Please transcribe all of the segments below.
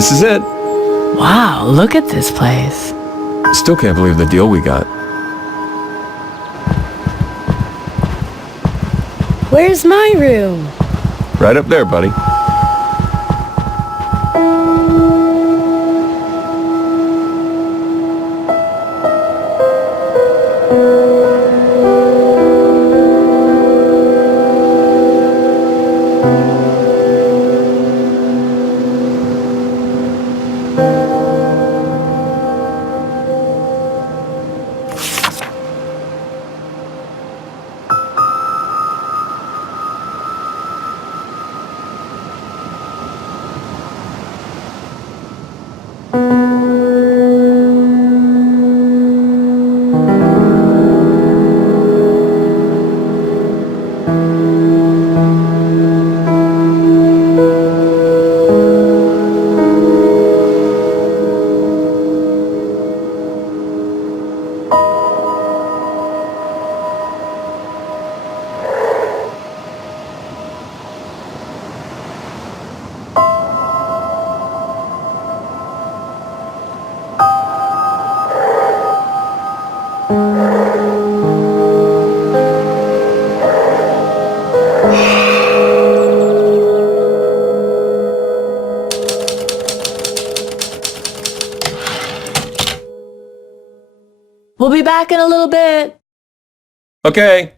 This is it. Wow, look at this place. Still can't believe the deal we got. Where's my room? Right up there, buddy. We'll be back in a little bit. Okay.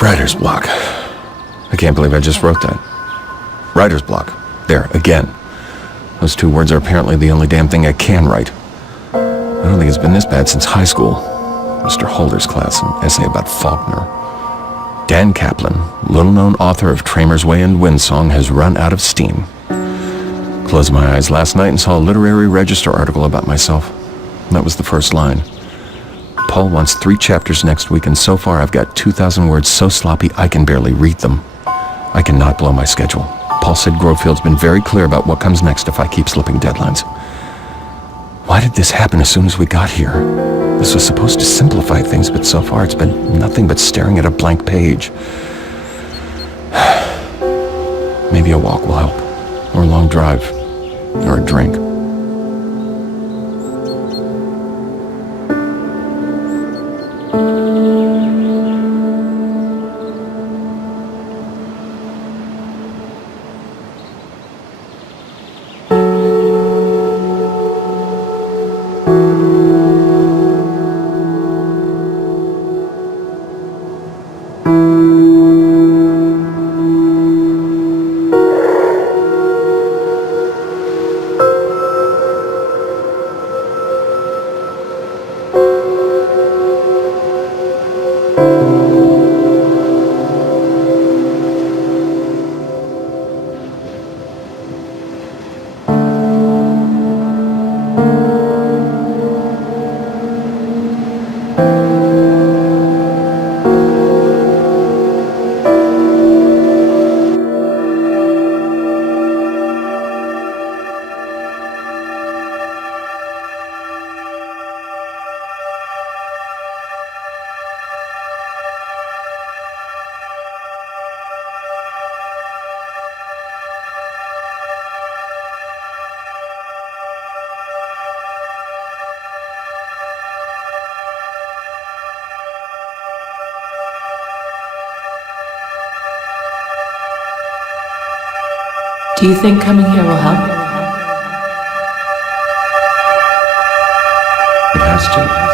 Writer's block. I can't believe I just wrote that. Writer's block. There, again. Those two words are apparently the only damn thing I can write. I don't think it's been this bad since high school. Mr. Holder's class, an essay about Faulkner. Dan Kaplan, little-known author of Tramer's Way and Windsong, has run out of steam. Closed my eyes last night and saw a literary register article about myself. That was the first line. Paul wants 3 chapters next week, and so far I've got 2,000 words so sloppy I can barely read them. I cannot blow my schedule. Paul said Grovefield's been very clear about what comes next if I keep slipping deadlines. Why did this happen as soon as we got here? This was supposed to simplify things, but so far it's been nothing but staring at a blank page. Maybe a walk will help, or a long drive, or a drink. Do you think coming here will help? It has to.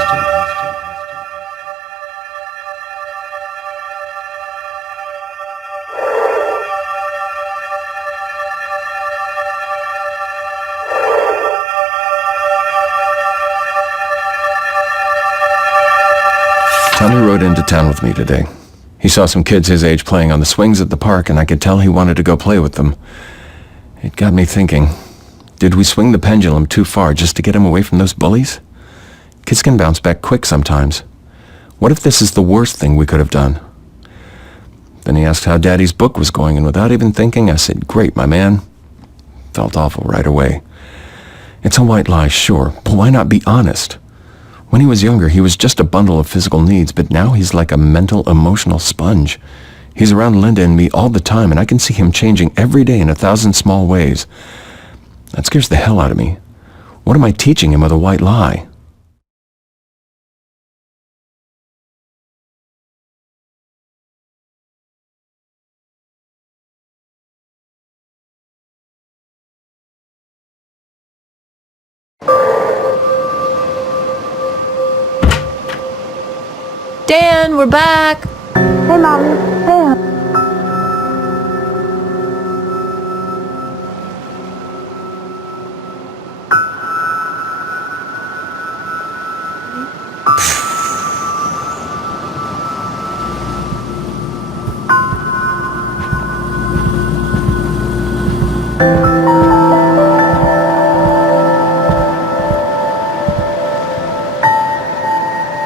into town with me today. He saw some kids his age playing on the swings at the park, and I could tell he wanted to go play with them. It got me thinking, did we swing the pendulum too far just to get him away from those bullies? Kids can bounce back quick sometimes. What if this is the worst thing we could have done? Then he asked how Daddy's book was going, and without even thinking, I said, "Great, my man." Felt awful right away. It's a white lie, sure, but why not be honest? When he was younger, he was just a bundle of physical needs, but now he's like a mental, emotional sponge. He's around Linda and me all the time, and I can see him changing every day in 1,000 small ways. That scares the hell out of me. What am I teaching him with a white lie? Dan, we're back. Hey, Mommy. Hey.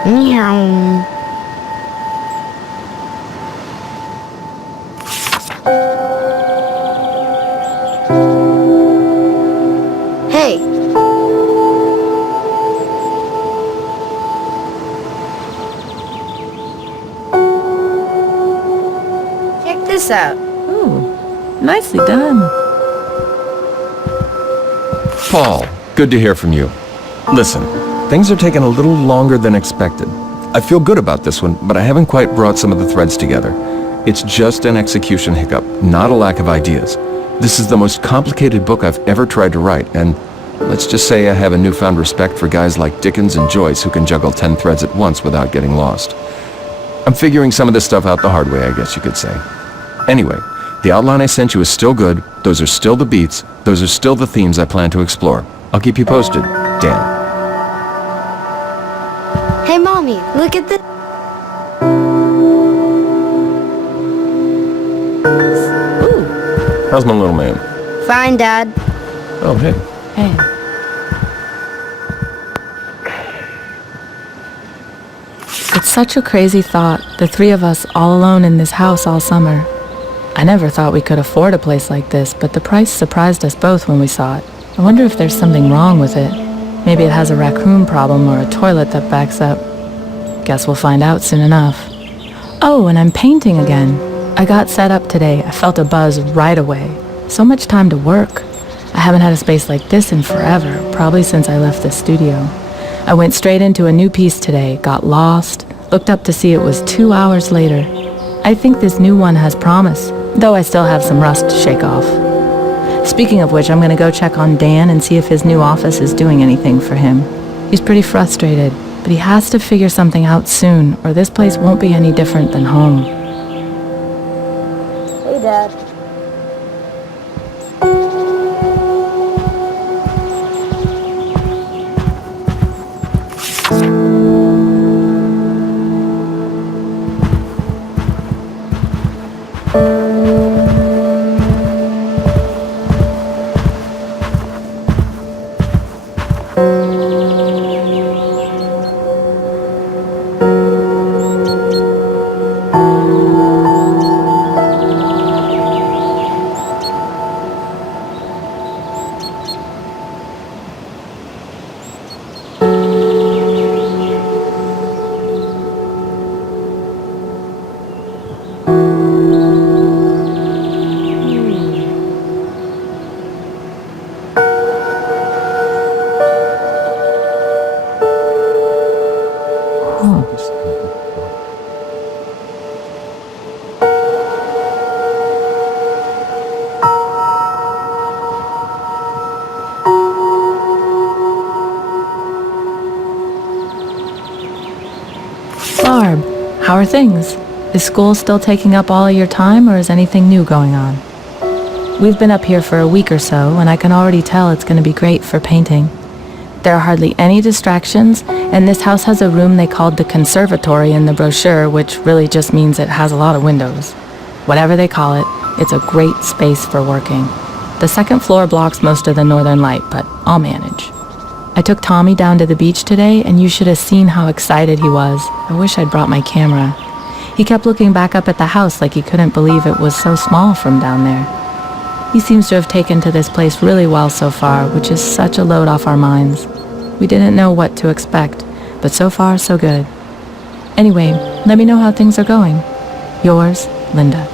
Meow. Hey. Check this out. Ooh, nicely done. Paul, good to hear from you. Listen, things are taking a little longer than expected. I feel good about this one, but I haven't quite brought some of the threads together. It's just an execution hiccup, not a lack of ideas. This is the most complicated book I've ever tried to write, and let's just say I have a newfound respect for guys like Dickens and Joyce who can juggle 10 threads at once without getting lost. I'm figuring some of this stuff out the hard way, I guess you could say. Anyway, the outline I sent you is still good, those are still the beats, those are still the themes I plan to explore. I'll keep you posted. Dan. Hey, Mommy, look at this. Ooh, How's my little man? Fine, Dad. Oh, hey. hey. It's such a crazy thought, the three of us all alone in this house all summer. I never thought we could afford a place like this, but the price surprised us both when we saw it. I wonder if there's something wrong with it. Maybe it has a raccoon problem or a toilet that backs up. Guess we'll find out soon enough. Oh, and I'm painting again. I got set up today. I felt a buzz right away. So much time to work. I haven't had a space like this in forever, probably since I left the studio. I went straight into a new piece today, got lost, looked up to see it was 2 hours later. I think this new one has promise, though I still have some rust to shake off. Speaking of which, I'm going to go check on Dan and see if his new office is doing anything for him. He's pretty frustrated, but he has to figure something out soon, or this place won't be any different than home. Hey, Dad. Barb, how are things? Is school still taking up all of your time, or is anything new going on? We've been up here for a week or so, and I can already tell it's going to be great for painting. There are hardly any distractions, and this house has a room they called the conservatory in the brochure, which really just means it has a lot of windows. Whatever they call it, it's a great space for working. The second floor blocks most of the northern light, but I'll manage. I took Tommy down to the beach today, and you should have seen how excited he was. I wish I'd brought my camera. He kept looking back up at the house like he couldn't believe it was so small from down there. He seems to have taken to this place really well so far, which is such a load off our minds. We didn't know what to expect, but so far, so good. Anyway, let me know how things are going. Yours, Linda.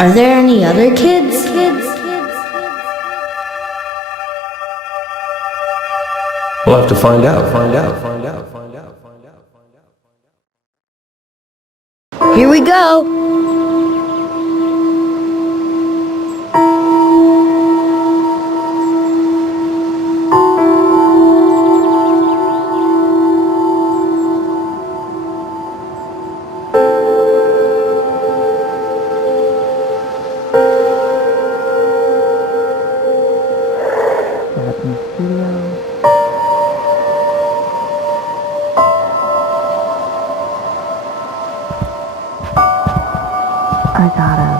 Are there any other kids? We'll have to find out. Here we go. I gotta.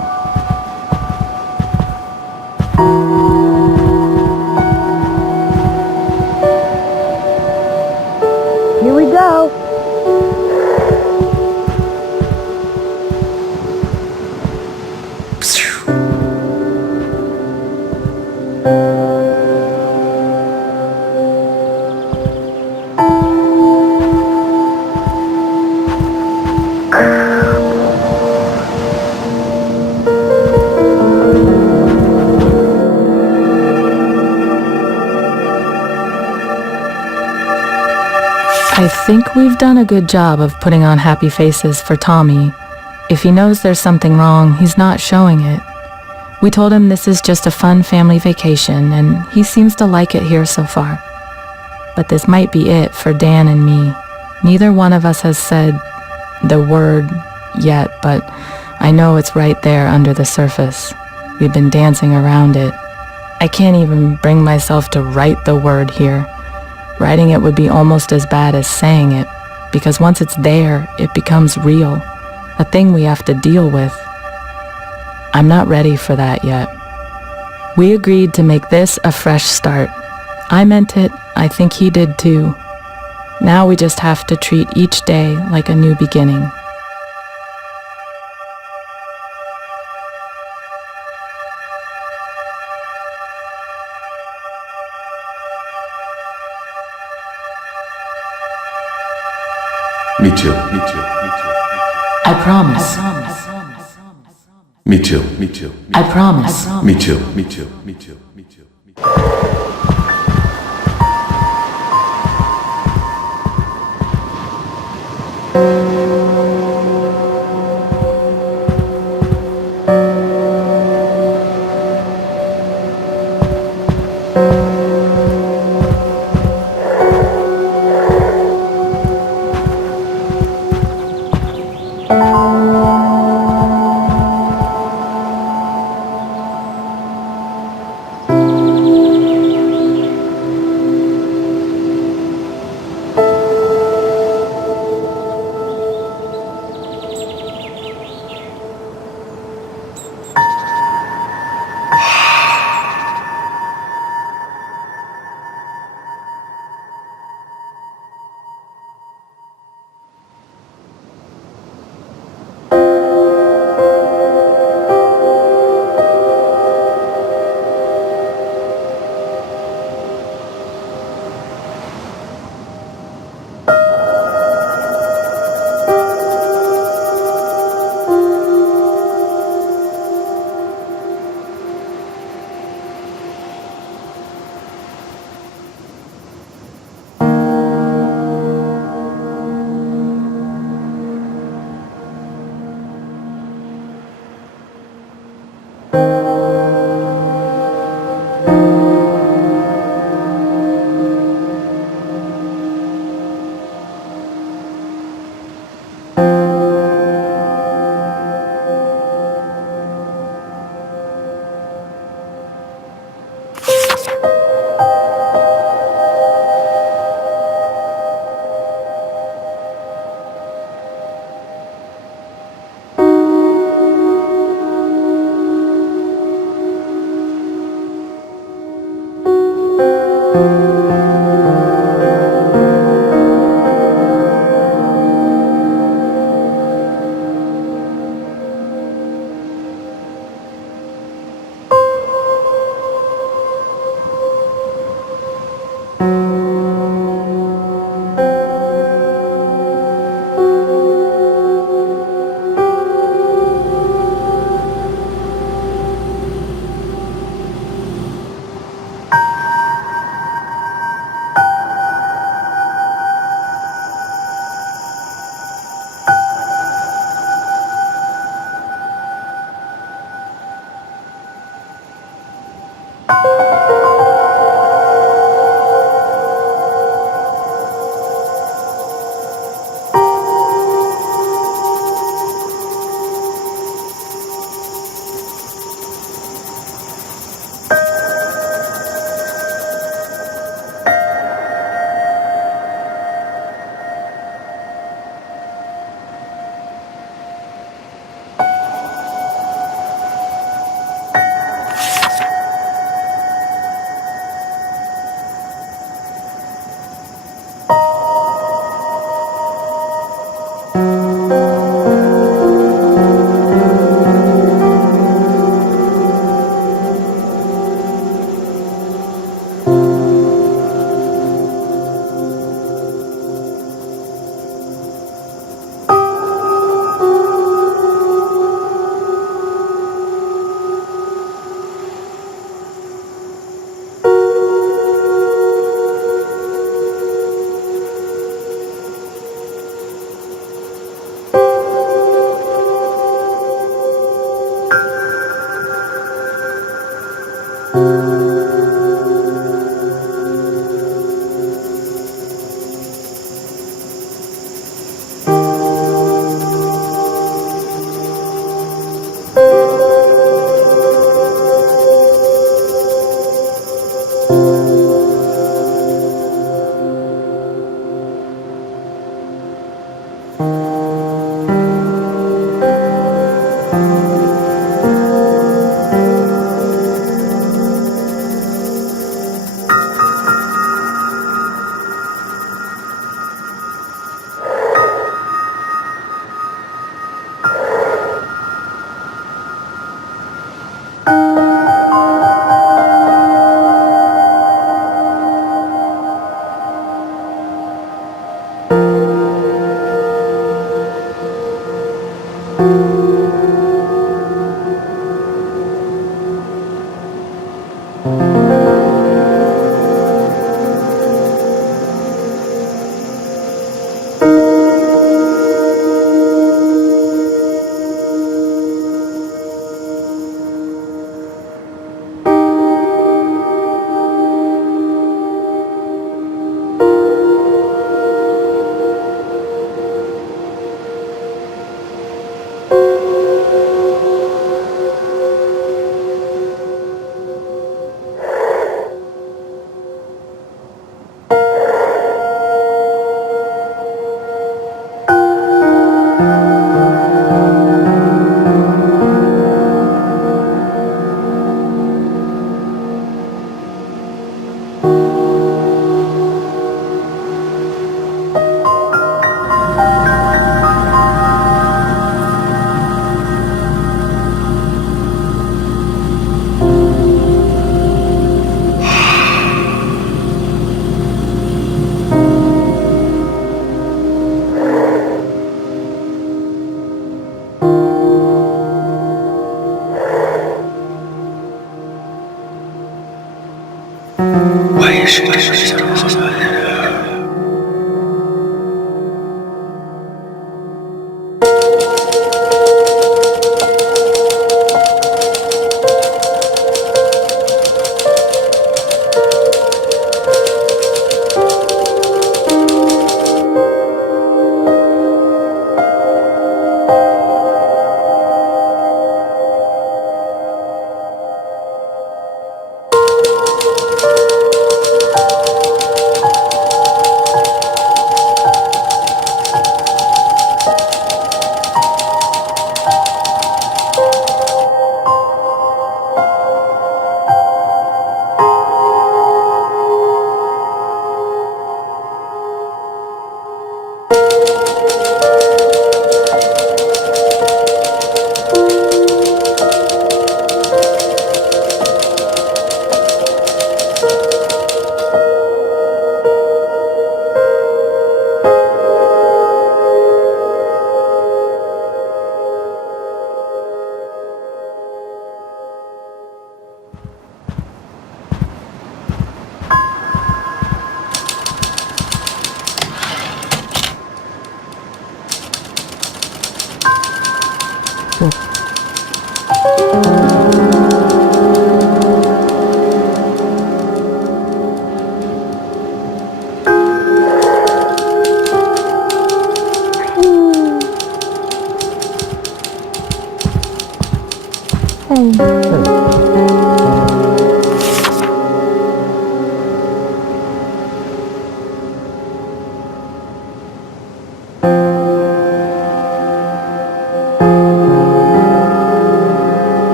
Here we go. I think we've done a good job of putting on happy faces for Tommy. If he knows there's something wrong, he's not showing it. We told him this is just a fun family vacation, and he seems to like it here so far. But this might be it for Dan and me. Neither one of us has said the word yet, but I know it's right there under the surface. We've been dancing around it. I can't even bring myself to write the word here. Writing it would be almost as bad as saying it, because once it's there, it becomes real, a thing we have to deal with. I'm not ready for that yet. We agreed to make this a fresh start. I meant it, I think he did too. Now we just have to treat each day like a new beginning. Me too. Me too. I promise. Me too. Me too. I promise. Me too. Me too. Me too. Me too.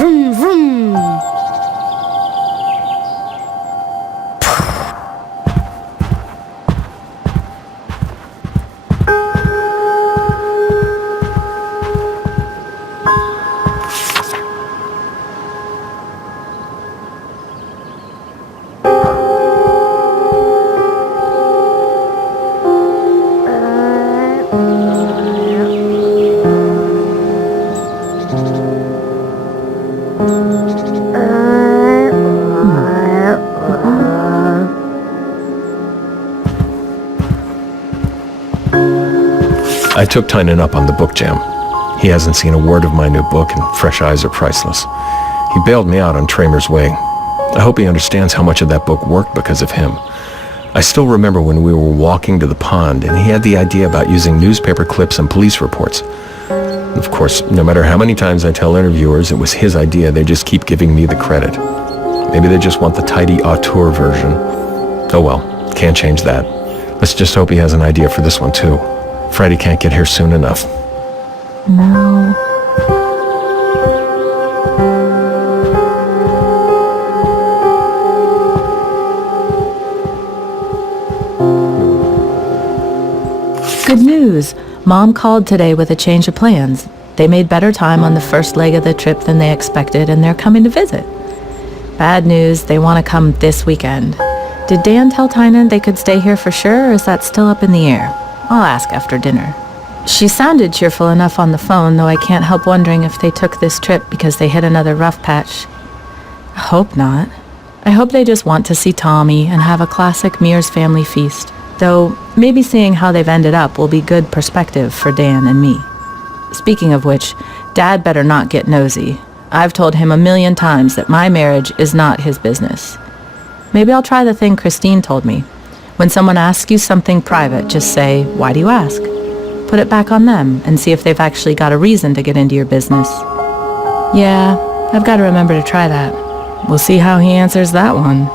Vroom, vroom. I took Tynan up on the book jam. He hasn't seen a word of my new book, and fresh eyes are priceless. He bailed me out on Tramer's Way. I hope he understands how much of that book worked because of him. I still remember when we were walking to the pond, and he had the idea about using newspaper clips and police reports. Of course, no matter how many times I tell interviewers it was his idea, they just keep giving me the credit. Maybe they just want the tidy auteur version. Oh well, can't change that. Let's just hope he has an idea for this one too. Freddie can't get here soon enough. No. Good news! Mom called today with a change of plans. They made better time on the first leg of the trip than they expected, and they're coming to visit. Bad news, they want to come this weekend. Did Dan tell Tynan they could stay here for sure, or is that still up in the air? I'll ask after dinner. She sounded cheerful enough on the phone, though I can't help wondering if they took this trip because they hit another rough patch. I hope not. I hope they just want to see Tommy and have a classic Mears family feast. Though, maybe seeing how they've ended up will be good perspective for Dan and me. Speaking of which, Dad better not get nosy. I've told him 1,000,000 times that my marriage is not his business. Maybe I'll try the thing Christine told me. When someone asks you something private, just say, "Why do you ask?" Put it back on them and see if they've actually got a reason to get into your business. Yeah, I've got to remember to try that. We'll see how he answers that one.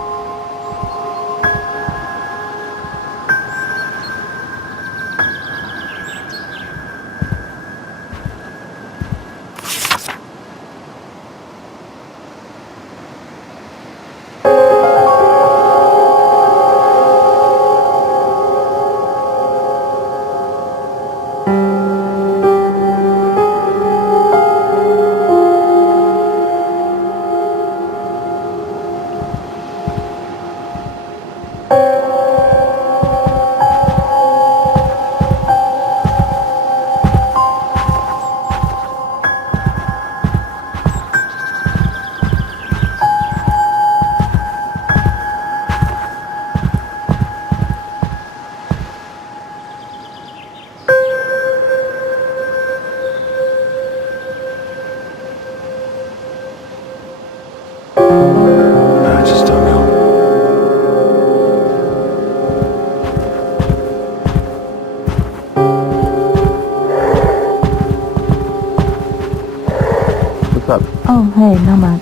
I just don't know. What's up? Oh, hey, not much.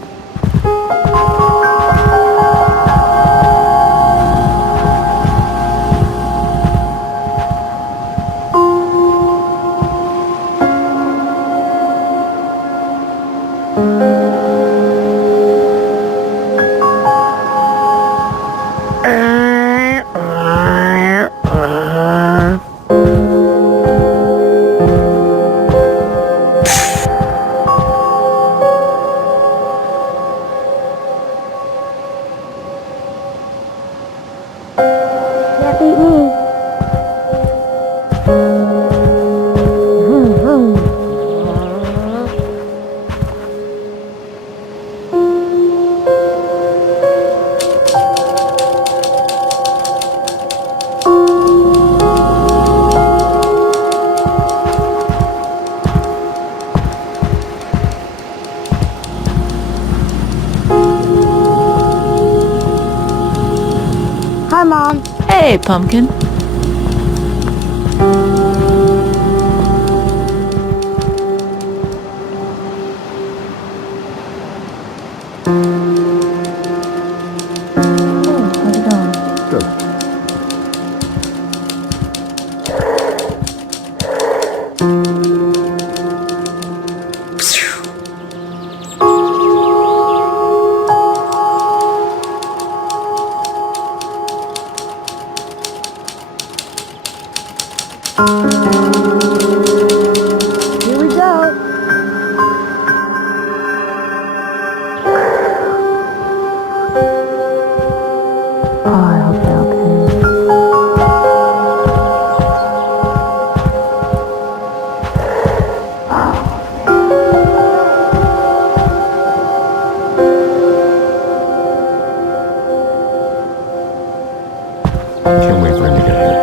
Hi, Mom. Hey, Pumpkin. How's it going? Good. Here we go. Oh, I hope they're okay. Can't wait for him to get here.